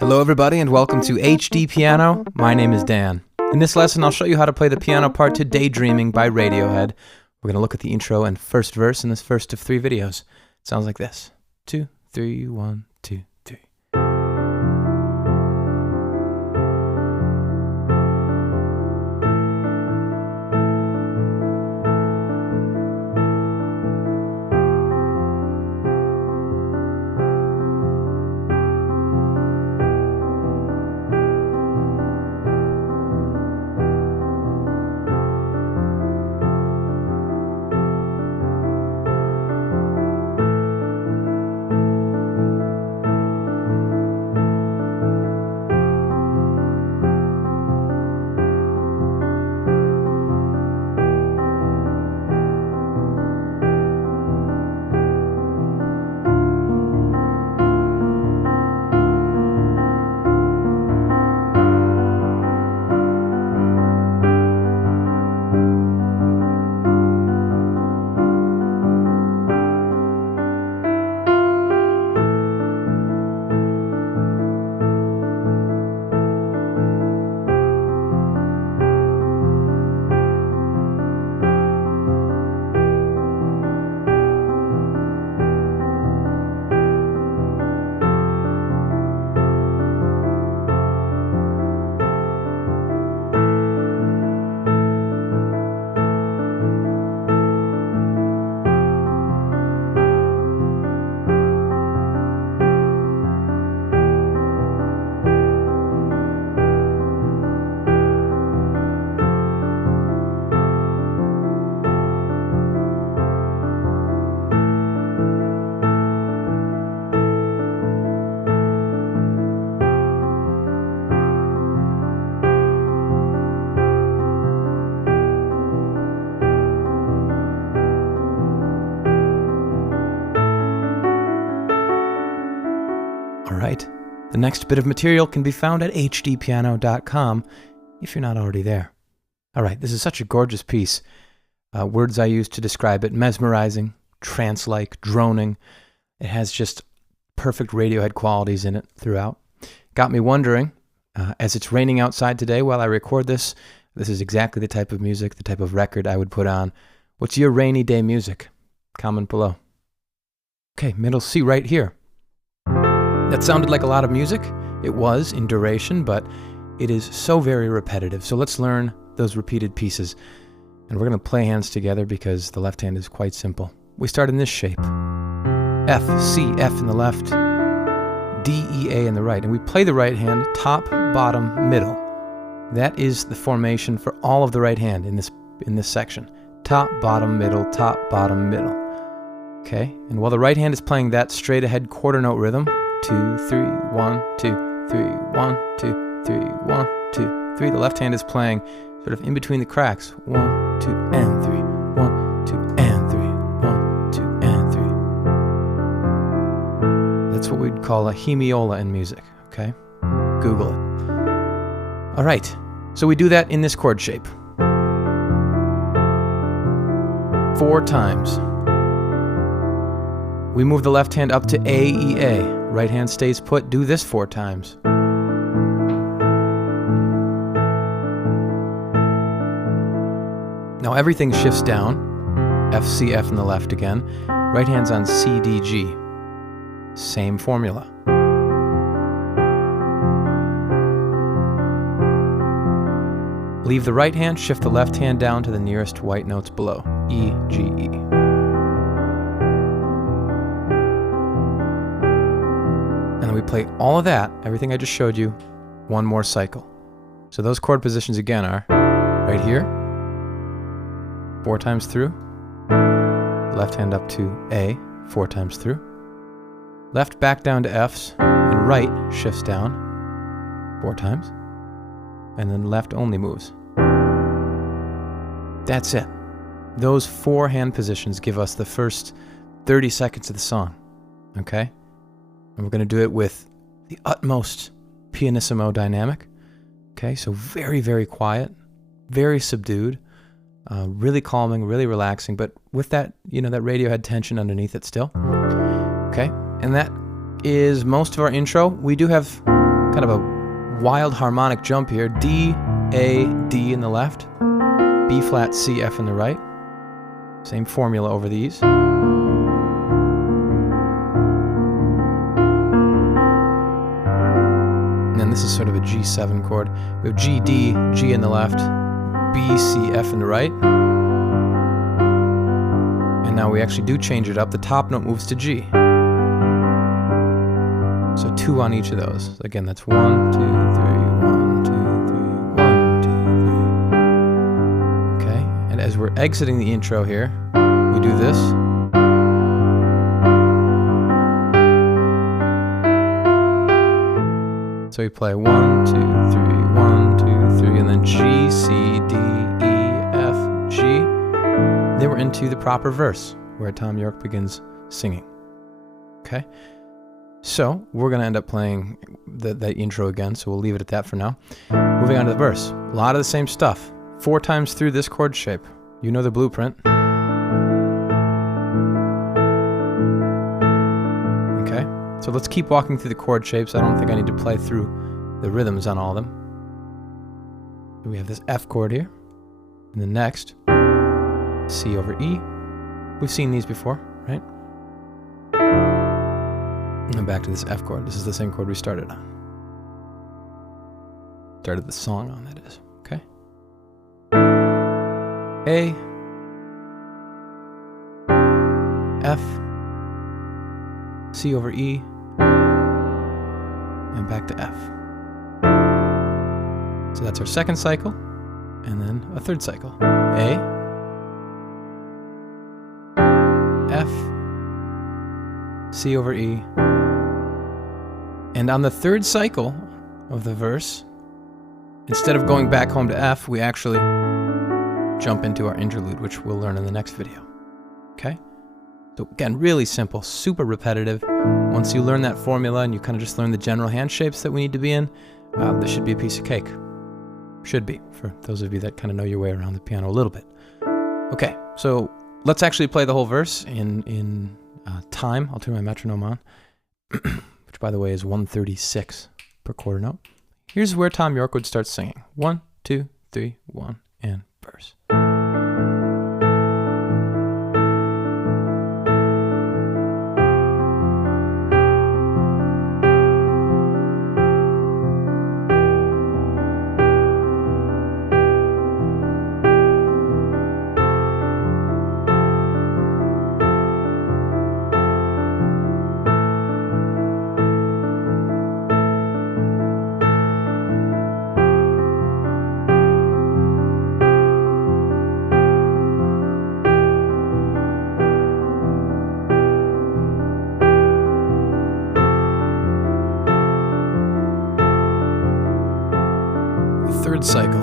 Hello everybody and welcome to HDpiano. My name is Dan. In this lesson I'll show you how to play the piano part to Daydreaming by Radiohead. We're going to look at the intro and first verse in this first of 3 videos. It sounds like this. 2, 3, 1, 2, 3. Alright, the next bit of material can be found at HDpiano.com if you're not already there. Alright, this is such a gorgeous piece. Words I use to describe it: mesmerizing, trance-like, droning. It has just perfect Radiohead qualities in it throughout. Got me wondering, as it's raining outside today while I record this, this is exactly the type of music, the type of record I would put on. What's your rainy day music? Comment below. Okay, middle C right here. That sounded like a lot of music. It was in duration, but it is so very repetitive. So let's learn those repeated pieces. And we're going to play hands together because the left hand is quite simple. We start in this shape. F, C, F in the left, D, E, A in the right. And we play the right hand top, bottom, middle. That is the formation for all of the right hand in this section. Top, bottom, middle, top, bottom, middle. Okay, and while the right hand is playing that straight ahead quarter note rhythm, 2, 3, 1, 2, 3, 1, 2, 3, 1, 2, 3. The left hand is playing sort of in between the cracks. 1, 2, and 3. 1, 2, and 3. 1, 2, and 3. That's what we'd call a hemiola in music, okay? Google it. All right, so we do that in this chord shape. 4 times. We move the left hand up to A, E, A. Right hand stays put. Do this 4 times. Now everything shifts down. F, C, F in the left again. Right hand's on C, D, G. Same formula. Leave the right hand, shift the left hand down to the nearest white notes below. E, G, E. And then we play all of that, everything I just showed you, one more cycle. So those chord positions again are right here, 4 times through, left hand up to A, 4 times through, left back down to F's, and right shifts down 4 times, and then left only moves. That's it. Those 4 hand positions give us the first 30 seconds of the song, okay? And we're going to do it with the utmost pianissimo dynamic. Okay, so very, very quiet, very subdued, really calming, really relaxing, but with that, that Radiohead tension underneath it still. Okay, and that is most of our intro. We do have kind of a wild harmonic jump here. D, A, D in the left, B flat, C, F in the right. Same formula over these. And then this is sort of a G7 chord. We have G, D, G in the left, B, C, F in the right. And now we actually do change it up. The top note moves to G. So 2 on each of those. Again, that's 1, 2, 3, 1, 2, 3, 1, 2, 3. Okay, and as we're exiting the intro here, we do this. So we play 1, 2, 3, 1, 2, 3, and then G, C, D, E, F, G. Then we're into the proper verse, where Tom York begins singing. Okay? So we're going to end up playing the intro again, so we'll leave it at that for now. Moving on to the verse. A lot of the same stuff. 4 times through this chord shape. You know the blueprint. Okay? So let's keep walking through the chord shapes. I don't think I need to play through the rhythms on all of them. We have this F chord here. And the next, C over E. We've seen these before, right? And back to this F chord. This is the same chord we started on. Started the song on, that is. Okay? A, F, C over E, and back to F. So that's our second cycle, and then a third cycle. A, F, C over E, and on the third cycle of the verse, instead of going back home to F, we actually jump into our interlude, which we'll learn in the next video. Okay? So again, really simple, super repetitive. Once you learn that formula and you kind of just learn the general hand shapes that we need to be in, this should be a piece of cake. Should be, for those of you that kind of know your way around the piano a little bit. Okay, so let's actually play the whole verse in time. I'll turn my metronome on, which by the way is 136 per quarter note. Here's where Tom York would start singing. 1, 2, 3, 1, and verse. Third cycle.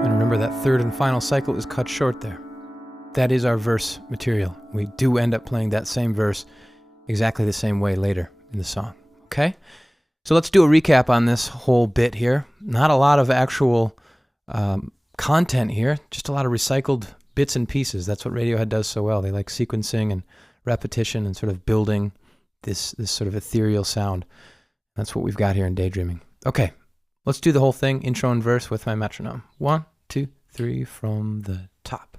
And remember that third and final cycle is cut short there. That is our verse material. We do end up playing that same verse exactly the same way later in the song. Okay? So let's do a recap on this whole bit here. Not a lot of actual content here, just a lot of recycled bits and pieces. That's what Radiohead does so well. They like sequencing and repetition and sort of building this sort of ethereal sound. That's what we've got here in Daydreaming. Okay, let's do the whole thing, intro and verse with my metronome. 1, 2, 3 from the top.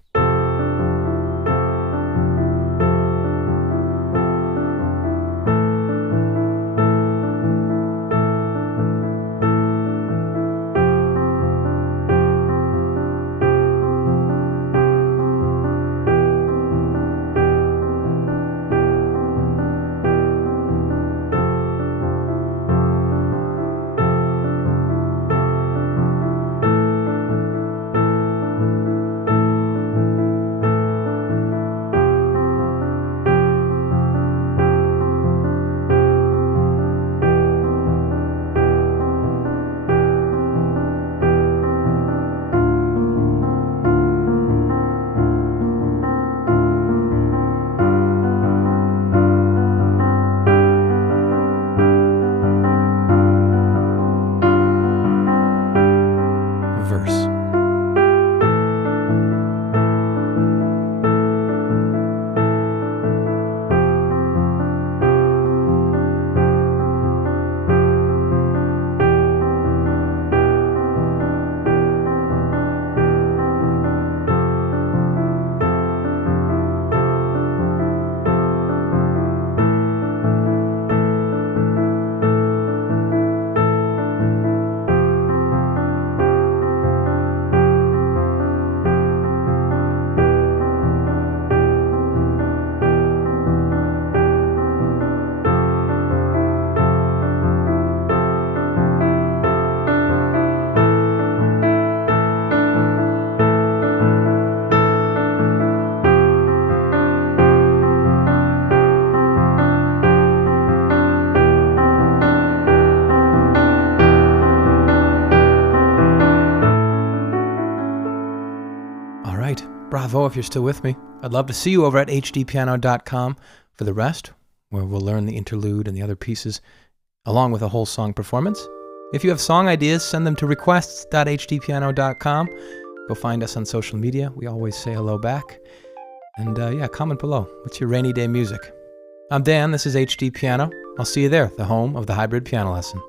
bravo if you're still with me. I'd love to see you over at HDpiano.com for the rest, where we'll learn the interlude and the other pieces, along with a whole song performance. If you have song ideas, send them to requests.hdpiano.com. Go find us on social media. We always say hello back. And comment below. What's your rainy day music? I'm Dan. This is HD Piano. I'll see you there, the home of the hybrid piano lesson.